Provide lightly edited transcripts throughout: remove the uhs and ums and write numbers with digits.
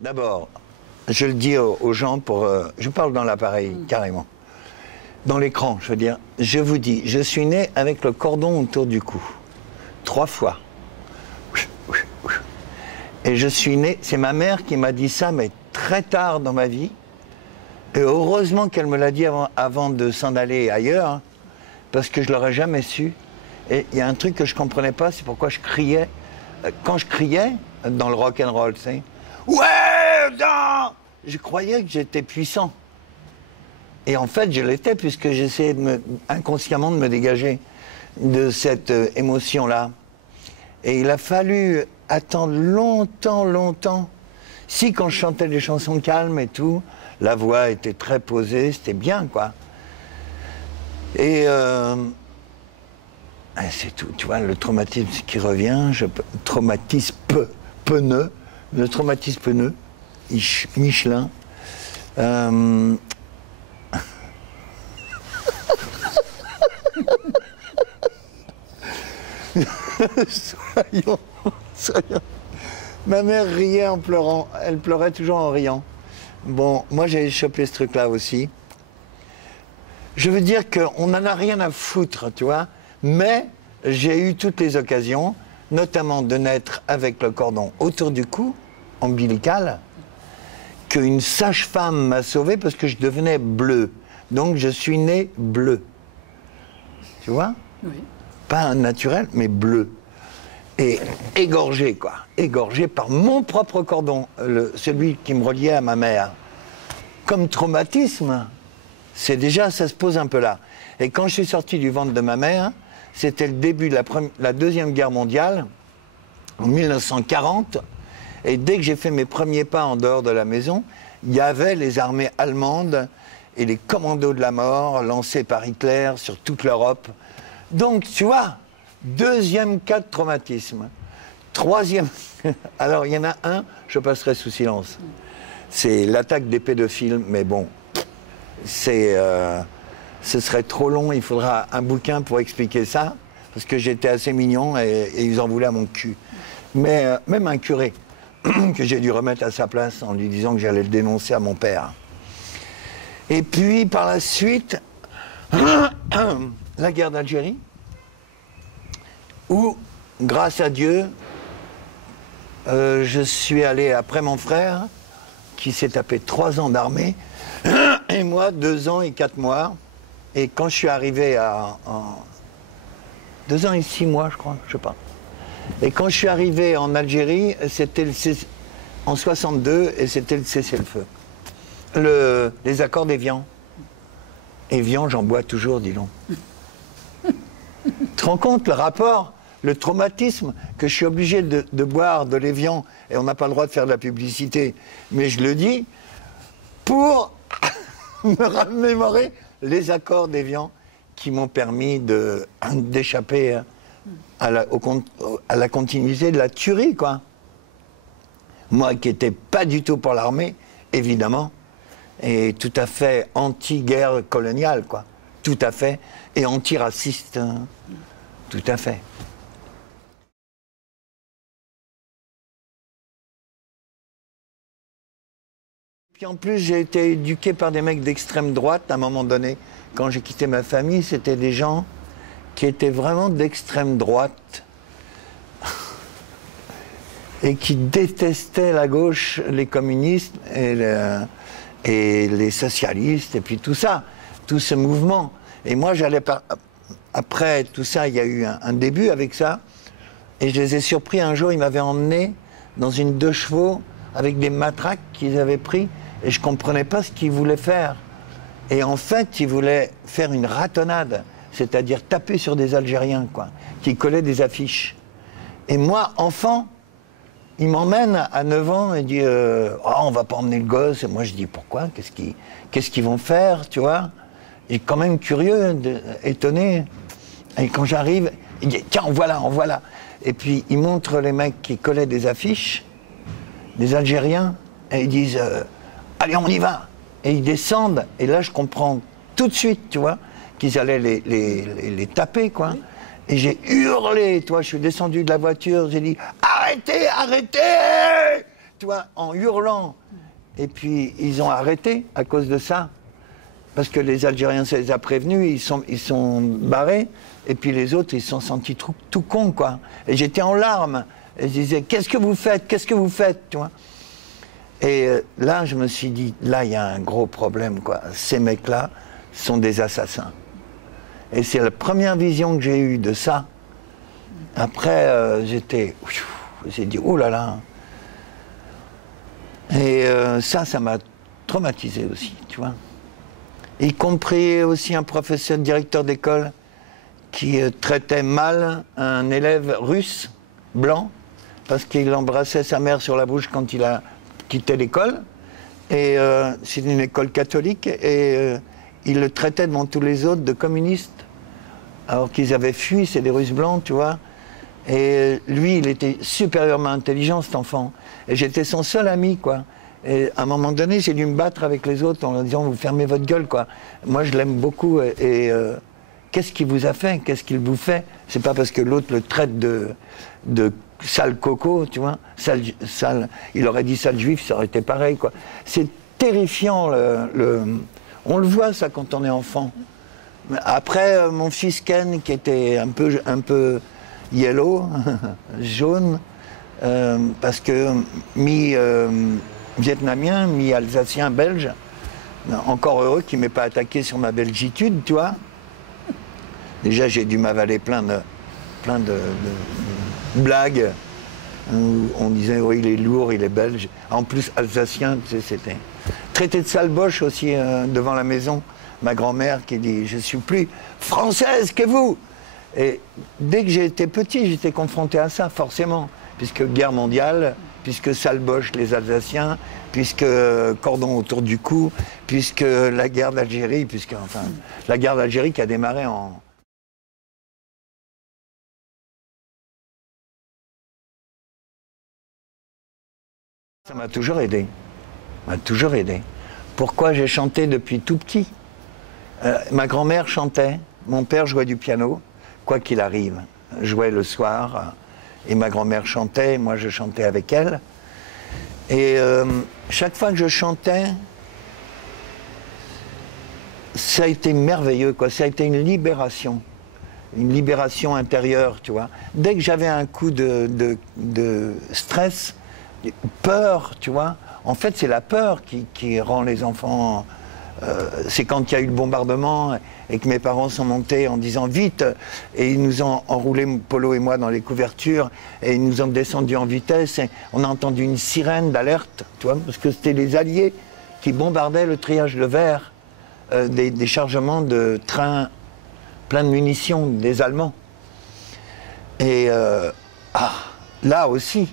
D'abord, je le dis aux gens je parle dans l'appareil, carrément. Dans l'écran, je veux dire. Je vous dis, je suis né avec le cordon autour du cou. 3 fois. Et je suis né, c'est ma mère qui m'a dit ça, mais très tard dans ma vie. Et heureusement qu'elle me l'a dit avant de s'en aller ailleurs, hein, parce que je l'aurais jamais su. Et il y a un truc que je comprenais pas, c'est pourquoi je criais. Quand je criais, dans le rock'n'roll, tu sais, ouais, non, je croyais que j'étais puissant. Et en fait, je l'étais, puisque j'essayais inconsciemment de me dégager de cette émotion-là. Et il a fallu attendre longtemps. Si, quand je chantais des chansons calmes et tout, la voix était très posée, c'était bien, quoi. Et c'est tout, tu vois, le traumatisme qui revient, traumatisme pneus, le traumatisme pneus, Michelin. Soyons. Ma mère riait en pleurant, elle pleurait toujours en riant. Bon, moi j'ai chopé ce truc-là aussi. Je veux dire qu'on n'en a rien à foutre, tu vois, mais j'ai eu toutes les occasions, notamment de naître avec le cordon autour du cou, ombilical, qu'une sage-femme m'a sauvé parce que je devenais bleu. Donc je suis né bleu. Tu vois? Oui. Pas un naturel, mais bleu. Et égorgé, quoi. Égorgé par mon propre cordon, celui qui me reliait à ma mère. Comme traumatisme, c'est déjà, ça se pose un peu là. Et quand je suis sorti du ventre de ma mère, c'était le début de la Deuxième Guerre mondiale, en 1940. Et dès que j'ai fait mes premiers pas en dehors de la maison, il y avait les armées allemandes et les commandos de la mort lancés par Hitler sur toute l'Europe. Donc, tu vois, deuxième cas de traumatisme. Troisième, alors il y en a un, je passerai sous silence. C'est l'attaque des pédophiles, mais bon, ce serait trop long, il faudra un bouquin pour expliquer ça, parce que j'étais assez mignon et ils en voulaient à mon cul. Mais même un curé, que j'ai dû remettre à sa place en lui disant que j'allais le dénoncer à mon père. Et puis, par la suite, la guerre d'Algérie, où, grâce à Dieu, je suis allé après mon frère, qui s'est tapé 3 ans d'armée, et moi, 2 ans et 4 mois. Et quand je suis arrivé en 2 ans et 6 mois, je crois, je sais pas. Et quand je suis arrivé en Algérie, c'était en 62, et c'était le cessez-le-feu. Les accords d'Évian. Évian, j'en bois toujours, dis donc. Tu te rends compte, le rapport, le traumatisme, que je suis obligé de boire de l'Évian, et on n'a pas le droit de faire de la publicité, mais je le dis, pour me remémorer les accords d'Évian qui m'ont permis d'échapper à la continuité de la tuerie, quoi. Moi qui n'étais pas du tout pour l'armée, évidemment, et tout à fait anti-guerre coloniale, quoi. Tout à fait. Et anti-raciste. Hein. Tout à fait. Puis en plus, j'ai été éduqué par des mecs d'extrême droite, à un moment donné. Quand j'ai quitté ma famille, c'était des gens qui étaient vraiment d'extrême droite et qui détestaient la gauche, les communistes et les socialistes, et puis tout ça, tout ce mouvement. Et moi, j'allais pas... Après tout ça, il y a eu un début avec ça, et je les ai surpris un jour, ils m'avaient emmené dans une 2 chevaux avec des matraques qu'ils avaient pris, et je comprenais pas ce qu'ils voulaient faire. Et en fait, ils voulaient faire une ratonnade, c'est-à-dire taper sur des Algériens, quoi, qui collaient des affiches. Et moi, enfant, il m'emmène à 9 ans et dit oh, on va pas emmener le gosse. Et moi, je dis pourquoi? Qu'est-ce qu'ils vont faire, tu vois? Et quand même curieux, étonné. Et quand j'arrive, il dit tiens, en voilà. Et puis, il montre les mecs qui collaient des affiches, des Algériens, et ils disent allez, on y va. Et ils descendent, et là, je comprends tout de suite, tu vois, qu'ils allaient les taper, quoi. Oui. Et j'ai hurlé, toi, je suis descendu de la voiture, j'ai dit « Arrêtez, arrêtez !» tu vois, en hurlant. Et puis, ils ont arrêté à cause de ça. Parce que les Algériens, ça les a prévenus, ils sont barrés. Et puis les autres, ils se sont sentis tout cons, quoi. Et j'étais en larmes. Et je disais, qu'est-ce que vous faites? Qu'est-ce que vous faites, tu vois? Et là, je me suis dit, là, il y a un gros problème, quoi. Ces mecs-là sont des assassins. Et c'est la première vision que j'ai eue de ça. Après, j'ai dit, oh là là. Et ça m'a traumatisé aussi, tu vois. Y compris aussi un professeur directeur d'école qui traitait mal un élève russe, blanc, parce qu'il embrassait sa mère sur la bouche quand il a quitté l'école. Et c'est une école catholique, et il le traitait devant tous les autres de communiste, alors qu'ils avaient fui, c'est des Russes blancs, tu vois. Et lui, il était supérieurement intelligent, cet enfant. Et j'étais son seul ami, quoi. Et à un moment donné, j'ai dû me battre avec les autres en leur disant, vous fermez votre gueule, quoi. Moi, je l'aime beaucoup. Et qu'est-ce qu'il vous a fait? Qu'est-ce qu'il vous fait? C'est pas parce que l'autre le traite de sale coco, tu vois. Sale, il aurait dit sale juif, ça aurait été pareil, quoi. C'est terrifiant, on le voit, ça, quand on est enfant. Après, mon fils Ken, qui était un peu yellow, jaune, parce que mi-vietnamien, mi-alsacien, belge, encore heureux qu'il ne m'ait pas attaqué sur ma belgitude, tu vois. Déjà, j'ai dû m'avaler plein de blagues où on disait, oui, il est lourd, il est belge. En plus, alsacien, tu sais, c'était... Traité de sale boche aussi devant la maison. Ma grand-mère qui dit, je suis plus française que vous. Et dès que j'étais petit, j'étais confronté à ça, forcément. Puisque guerre mondiale, puisque sale boche les Alsaciens, puisque cordon autour du cou, puisque la guerre d'Algérie, la guerre d'Algérie qui a démarré en... Ça m'a toujours aidé. M'a toujours aidé. Pourquoi j'ai chanté depuis tout petit? Ma grand-mère chantait, mon père jouait du piano, quoi qu'il arrive. Jouait le soir, et ma grand-mère chantait, moi je chantais avec elle. Et chaque fois que je chantais, ça a été merveilleux, quoi. Ça a été une libération intérieure, tu vois. Dès que j'avais un coup de stress, peur, tu vois. En fait, c'est la peur qui rend les enfants... c'est quand il y a eu le bombardement et que mes parents sont montés en disant vite, et ils nous ont enroulé, Polo et moi, dans les couvertures, et ils nous ont descendus en vitesse, et on a entendu une sirène d'alerte, tu vois, parce que c'était les Alliés qui bombardaient le triage de verre, des chargements de trains pleins de munitions des Allemands. Et là aussi,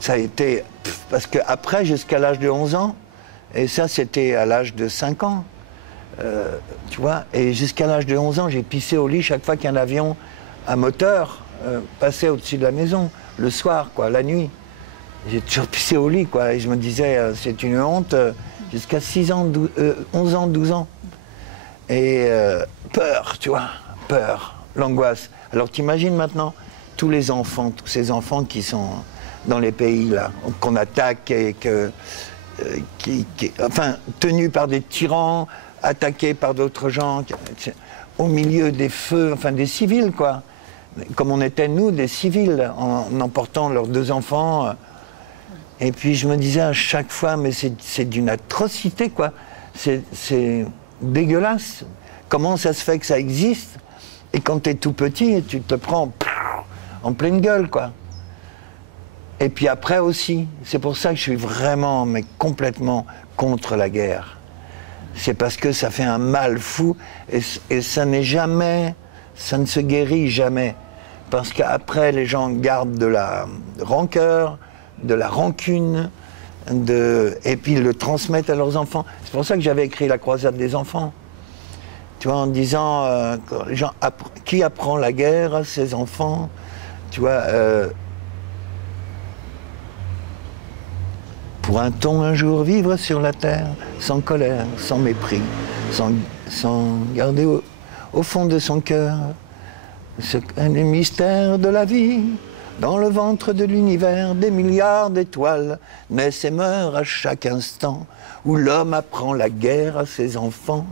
ça a été... Parce qu'après, jusqu'à l'âge de 11 ans, et ça, c'était à l'âge de 5 ans, tu vois. Et jusqu'à l'âge de 11 ans, j'ai pissé au lit chaque fois qu'un avion à moteur passait au-dessus de la maison, le soir, quoi, la nuit. J'ai toujours pissé au lit, quoi. Et je me disais, c'est une honte, jusqu'à 6 ans, 11 ans, 12 ans. Et peur, tu vois, peur, l'angoisse. Alors t'imagines maintenant tous les enfants, tous ces enfants qui sont dans les pays, là, qu'on attaque et que... enfin, tenus par des tyrans, attaqués par d'autres gens, au milieu des feux, enfin des civils, quoi. Comme on était, nous, des civils, en emportant leurs 2 enfants. Et puis je me disais à chaque fois, mais c'est d'une atrocité, quoi. C'est dégueulasse. Comment ça se fait que ça existe? Et quand tu es tout petit, tu te prends en pleine gueule, quoi. Et puis après aussi, c'est pour ça que je suis vraiment, mais complètement contre la guerre. C'est parce que ça fait un mal fou et ça n'est jamais, ça ne se guérit jamais. Parce qu'après, les gens gardent de la rancœur, de la rancune, et puis ils le transmettent à leurs enfants. C'est pour ça que j'avais écrit La croisade des enfants. Tu vois, en disant, les gens, qui apprend la guerre à ses enfants? Tu vois, pourra-t-on un jour vivre sur la terre sans colère, sans mépris, sans garder au fond de son cœur le mystère de la vie, Dans le ventre de l'univers, des milliards d'étoiles naissent et meurent à chaque instant, où l'homme apprend la guerre à ses enfants.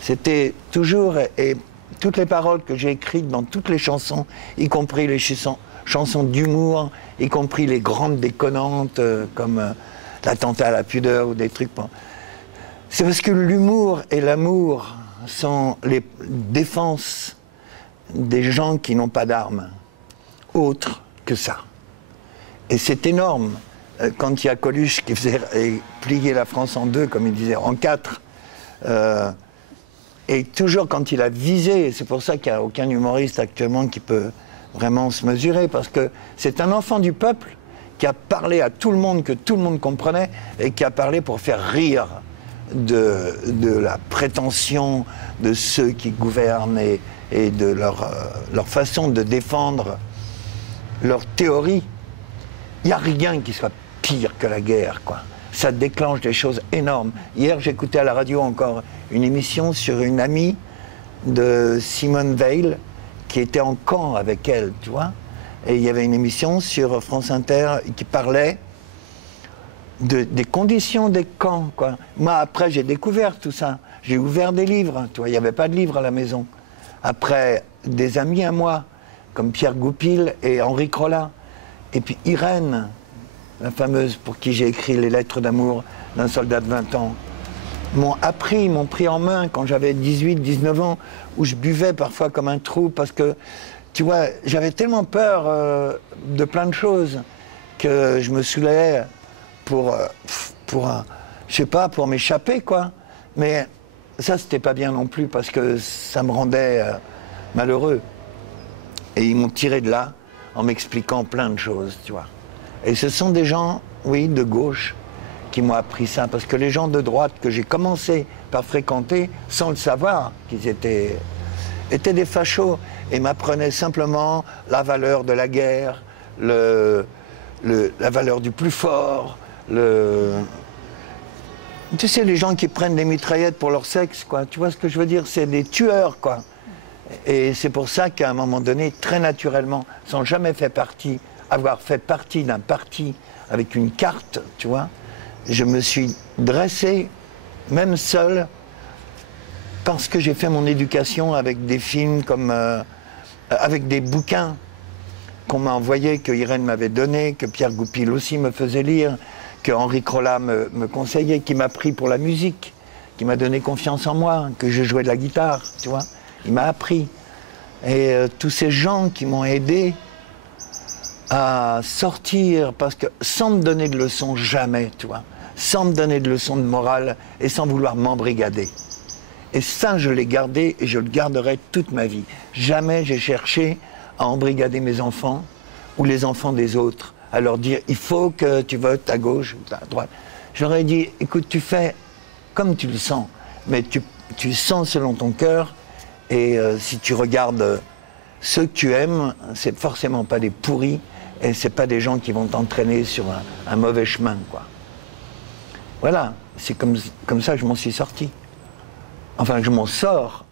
C'était toujours, et toutes les paroles que j'ai écrites dans toutes les chansons, y compris les chansons d'humour, y compris les grandes déconnantes, comme l'attentat à la pudeur ou des trucs. C'est parce que l'humour et l'amour sont les défenses des gens qui n'ont pas d'armes, autres que ça. Et c'est énorme. Quand il y a Coluche qui faisait plier la France en deux, comme il disait, en quatre, et toujours quand il a visé, c'est pour ça qu'il n'y a aucun humoriste actuellement qui peut vraiment se mesurer, parce que c'est un enfant du peuple qui a parlé à tout le monde, que tout le monde comprenait, et qui a parlé pour faire rire de la prétention de ceux qui gouvernent et de leur façon de défendre leur théorie. Il n'y a rien qui soit pire que la guerre, quoi. Ça déclenche des choses énormes. Hier, j'écoutais à la radio encore une émission sur une amie de Simone Veil qui était en camp avec elle, tu vois. Et il y avait une émission sur France Inter qui parlait des conditions des camps, quoi. Moi, après, j'ai découvert tout ça. J'ai ouvert des livres, tu vois. Il n'y avait pas de livres à la maison. Après, des amis à moi, comme Pierre Goupil et Henri Crolla. Et puis Irène, la fameuse pour qui j'ai écrit les lettres d'amour d'un soldat de 20 ans, m'ont pris en main quand j'avais 18, 19 ans, où je buvais parfois comme un trou, parce que, tu vois, j'avais tellement peur de plein de choses que je me soulevais je sais pas, pour m'échapper, quoi. Mais ça, c'était pas bien non plus, parce que ça me rendait malheureux. Et ils m'ont tiré de là en m'expliquant plein de choses, tu vois. Et ce sont des gens, oui, de gauche, qui m'ont appris ça. Parce que les gens de droite que j'ai commencé par fréquenter, sans le savoir, qu'ils étaient des fachos, et m'apprenaient simplement la valeur de la guerre, la valeur du plus fort, tu sais, les gens qui prennent des mitraillettes pour leur sexe, quoi. Tu vois ce que je veux dire? C'est des tueurs, quoi. Et c'est pour ça qu'à un moment donné, très naturellement, sans jamais avoir fait partie d'un parti avec une carte, tu vois, je me suis dressé, même seul, parce que j'ai fait mon éducation avec des films avec des bouquins qu'on m'a envoyés, que Irène m'avait donné, que Pierre Goupil aussi me faisait lire, que Henri Crolla me conseillait, qui m'a pris pour la musique, qui m'a donné confiance en moi, que je jouais de la guitare, tu vois. Il m'a appris. Et tous ces gens qui m'ont aidé à sortir, parce que sans me donner de leçons, jamais, tu vois, sans me donner de leçons de morale et sans vouloir m'embrigader. Et ça, je l'ai gardé et je le garderai toute ma vie. Jamais j'ai cherché à embrigader mes enfants ou les enfants des autres, à leur dire il faut que tu votes à gauche ou à droite. Je leur ai dit écoute, tu fais comme tu le sens, mais tu sens selon ton cœur, et si tu regardes ceux que tu aimes, c'est forcément pas des pourris, et c'est pas des gens qui vont t'entraîner sur un mauvais chemin, quoi. Voilà, c'est comme ça que je m'en suis sorti. Enfin, je m'en sors.